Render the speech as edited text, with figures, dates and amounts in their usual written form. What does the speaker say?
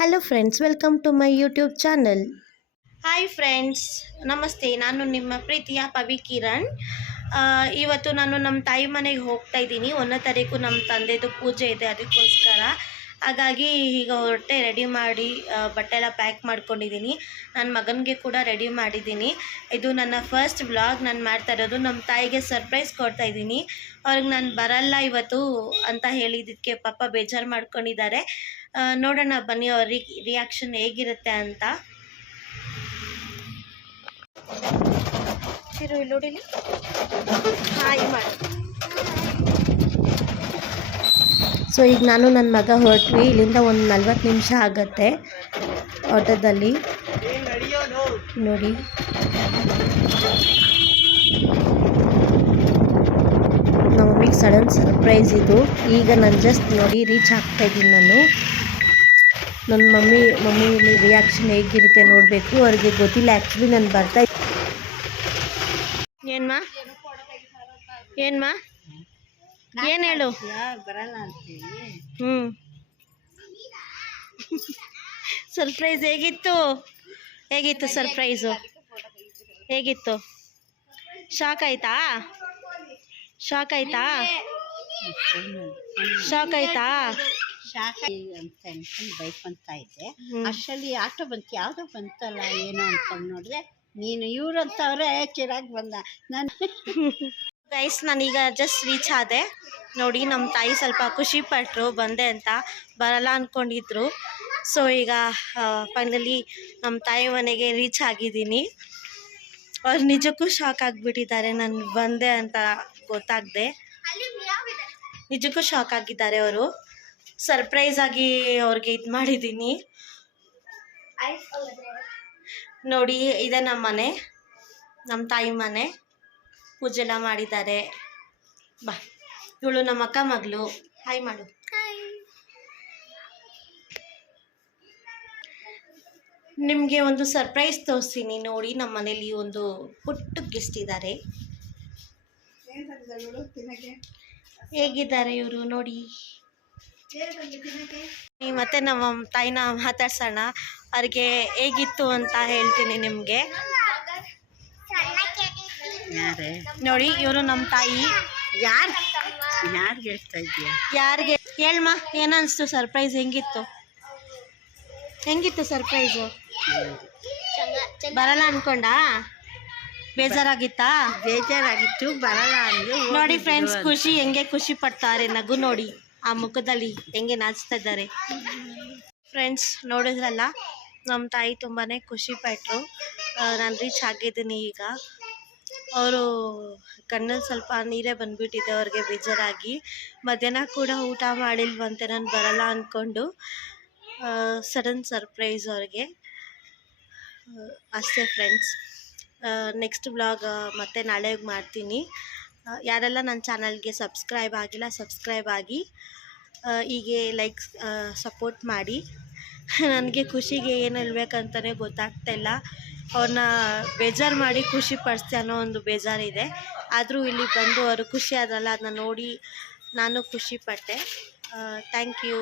Hello friends, welcome to my YouTube channel. Hi friends, ನಮಸ್ತೆ. ನಾನು ನಿಮ್ಮ ಪ್ರೀತಿಯ ಪವಿಕಿರಣ್. ಇವತ್ತು ನಾನು ನಮ್ಮ ತಾಯಿ ಮನೆಗೆ ಹೋಗ್ತಾ ಇದ್ದೀನಿ. 1ನೇ ತಾರೀಕು ನಮ್ಮ ತಂದೆದು ಪೂಜೆ ಇದೆ, ಅದಕ್ಕೋಸ್ಕರ. ಹಾಗಾಗಿ ಈಗ ಹೊರಟೆ ರೆಡಿ ಮಾಡಿ ಬಟ್ಟೆ ಎಲ್ಲ ಪ್ಯಾಕ್ ಮಾಡ್ಕೊಂಡಿದ್ದೀನಿ. ನನ್ನ ಮಗನಿಗೆ ಕೂಡ ರೆಡಿ ಮಾಡಿದ್ದೀನಿ. ಇದು ನನ್ನ ಫಸ್ಟ್ ವ್ಲಾಗ್ ನಾನು ಮಾಡ್ತಾ ಇರೋದು. ನಮ್ಮ ತಾಯಿಗೆ ಸರ್ಪ್ರೈಸ್ ಕೊಡ್ತಾ ಇದ್ದೀನಿ. ಅವ್ರಿಗೆ ನಾನು ಬರಲ್ಲ ಇವತ್ತು ಅಂತ ಹೇಳಿದ್ದಕ್ಕೆ ಪಾಪ ಬೇಜಾರು ಮಾಡ್ಕೊಂಡಿದ್ದಾರೆ. ನೋಡೋಣ ಬನ್ನಿ ಅವ್ರ ರಿಯಾಕ್ಷನ್ ಹೇಗಿರುತ್ತೆ ಅಂತ. ಚಿರು ಇಲ್ಲಿ ನೋಡಿಲಿ, ಹಾಯ್ ಮಾಡಿ. ಸೊ ಈಗ ನಾನು ನನ್ನ ಮಗ ಹೊರಟ್ವಿ. ಇಲ್ಲಿಂದ ಒಂದು 40 ನಿಮಿಷ ಆಗುತ್ತೆ ಆಟೋದಲ್ಲಿ. ನೋಡಿ, ನಮ್ಮ ಮಮ್ಮಿಗೆ ಸಡನ್ ಸರ್ಪ್ರೈಸ್ ಇದು. ಈಗ ನಾನು ಜಸ್ಟ್ ನೋಡಿ ರೀಚ್ ಆಗ್ತಾ ಇದ್ದೀನಿ. ನನ್ನ ಮಮ್ಮಿ ರಿಯಾಕ್ಷನ್ ಹೇಗಿರುತ್ತೆ ನೋಡಬೇಕು. ಅವ್ರಿಗೆ ಗೊತ್ತಿಲ್ಲ ಆ್ಯಕ್ಚುಲಿ ನಾನು ಬರ್ತಾ ಏನ್ಮಾ ಏನು ಹೇಳು. ಸರ್ಪ್ರೈಸ್ ಹೇಗಿತ್ತು ಸರ್ಪ್ರೈಸು? ಹೇಗಿತ್ತು? ಶಾಕ್ ಆಯ್ತಾ? ಬೈಕೊಂತ ಇದ್ದೆ. ಅಷ್ಟರಲ್ಲಿ ಆಟೋ ಬಂತು, ಯಾವುದೋ ಬಂತಲ್ಲ ಏನೋ ಅಂತ ನೋಡಿದೆ. ನೀನು ಇವ್ರಂತವ್ರೆ ಚಿರಾಗ್ ಬಂದ. ನಾನು ಗೈಸ್, ನಾನೀಗ ಜಸ್ಟ್ ರೀಚ್ ಆದೆ. ನೋಡಿ, ನಮ್ಮ ತಾಯಿ ಸ್ವಲ್ಪ ಖುಷಿ ಪಟ್ಟರು ಬಂದೆ ಅಂತ. ಬರಲ್ಲ ಅಂದ್ಕೊಂಡಿದ್ರು. ಸೊ ಈಗ ಫೈನಲಿ ನಮ್ಮ ತಾಯಿ ಮನೆಗೆ ರೀಚ್ ಆಗಿದ್ದೀನಿ. ಅವ್ರು ನಿಜಕ್ಕೂ ಶಾಕ್ ಆಗಿಬಿಟ್ಟಿದ್ದಾರೆ ನಾನು ಬಂದೆ ಅಂತ ಗೊತ್ತಾಗದೆ. ನಿಜಕ್ಕೂ ಶಾಕ್ ಆಗಿದ್ದಾರೆ ಅವರು. ಸರ್ಪ್ರೈಸ್ ಆಗಿ ಅವ್ರಿಗೆ ಇದು ಮಾಡಿದ್ದೀನಿ. ನೋಡಿ, ಇದೆ ನಮ್ಮ ಮನೆ, ನಮ್ಮ ತಾಯಿ ಮನೆ. ಪೂಜೆ ಎಲ್ಲ ಮಾಡಿದ್ದಾರೆ. ಬಾ, ಇವಳು ನಮ್ಮ ಅಕ್ಕ ಮಗಳು. ಹಾಯ್ ಮಾಡು. ನಿಮಗೆ ಒಂದು ಸರ್ಪ್ರೈಸ್ ತೋರಿಸ್ತೀನಿ ನೋಡಿ. ನಮ್ಮ ಮನೇಲಿ ಒಂದು ಪುಟ್ಟ ಗೆಸ್ಟ್ ಇದ್ದಾರೆ. ಹೇಗಿದ್ದಾರೆ ಇವರು ನೋಡಿ. ಮತ್ತೆ ನಮ್ಮ ತಾಯಿನ ಮಾತಾಡ್ಸೋಣ. ಅವ್ರಿಗೆ ಹೇಗಿತ್ತು ಅಂತ ಹೇಳ್ತೀನಿ ನಿಮಗೆ. ನೋಡಿ, ಇವರು ನಮ್ಮ ತಾಯಿ. ಯಾರಿಗೆ ಹೇಳ್ತಾ ಇದೆಯಾ? ಯಾರಿಗೆ ಹೇಳ್ಮ, ಏನನ್ನಿಸ್ತು ಸರ್ಪ್ರೈಸ್? ಹೆಂಗಿತ್ತು ಸರ್ಪ್ರೈಸು? ಬರಲ್ಲ ಅನ್ಕೊಂಡ? ಬೇಜಾರಾಗಿತ್ತು, ಬರಲ್ಲ ಅಂದ್ರು. ನೋಡಿ ಫ್ರೆಂಡ್ಸ್, ಹೆಂಗೆ ಖುಷಿ ಪಡ್ತಾರೆ. ನಗು ನೋಡಿ ಆ ಮುಖದಲ್ಲಿ ಹೆಂಗೆ ನಾಚ್ತಾ ಇದ್ದಾರೆ. ಫ್ರೆಂಡ್ಸ್, ನೋಡಿದ್ರಲ್ಲ, ನಮ್ಮ ತಾಯಿ ತುಂಬಾ ಖುಷಿ ಪಟ್ಟರು. ನಾನು ರೀಚ್ ಆಗಿದ್ದೀನಿ ಈಗ. ಅವರು ಕಣ್ಣಲ್ಲಿ ಸ್ವಲ್ಪ ನೀರೇ ಬಂದುಬಿಟ್ಟಿದೆ ಅವ್ರಿಗೆ ಬೇಜಾರಾಗಿ. ಮಧ್ಯಾಹ್ನ ಕೂಡ ಊಟ ಮಾಡಿಲ್ವಂತೆ ನಾನು ಬರಲ್ಲ ಅಂದ್ಕೊಂಡು. ಸಡನ್ ಸರ್ಪ್ರೈಸ್ ಅವ್ರಿಗೆ. ಅಷ್ಟೇ ಫ್ರೆಂಡ್ಸ್. ನೆಕ್ಸ್ಟ್ ವ್ಲಾಗ್ ಮತ್ತೆ ನಾಳೆ ಮಾಡ್ತೀನಿ. ಯಾರೆಲ್ಲ ನನ್ನ ಚಾನಲ್ಗೆ ಸಬ್ಸ್ಕ್ರೈಬ್ ಆಗಿಲ್ಲ, ಸಬ್ಸ್ಕ್ರೈಬ್ ಆಗಿ. ಹೀಗೆ ಲೈಕ್ ಸಪೋರ್ಟ್ ಮಾಡಿ. ನನಗೆ ಖುಷಿಗೆ ಏನು ಹೇಳ್ಬೇಕಂತಲೇ ಗೊತ್ತಾಗ್ತಾಯಿಲ್ಲ. ಅವ್ರನ್ನ ಬೇಜಾರು ಮಾಡಿ ಖುಷಿ ಪಡಿಸ್ತೆ ಅನ್ನೋ ಒಂದು ಬೇಜಾರಿದೆ. ಆದರೂ ಇಲ್ಲಿ ಬಂದು ಅವರು ಖುಷಿ ಆದ್ರಲ್ಲ, ಅದನ್ನ ನೋಡಿ ನಾನು ಖುಷಿ ಪಟ್ಟೆ. Thank you.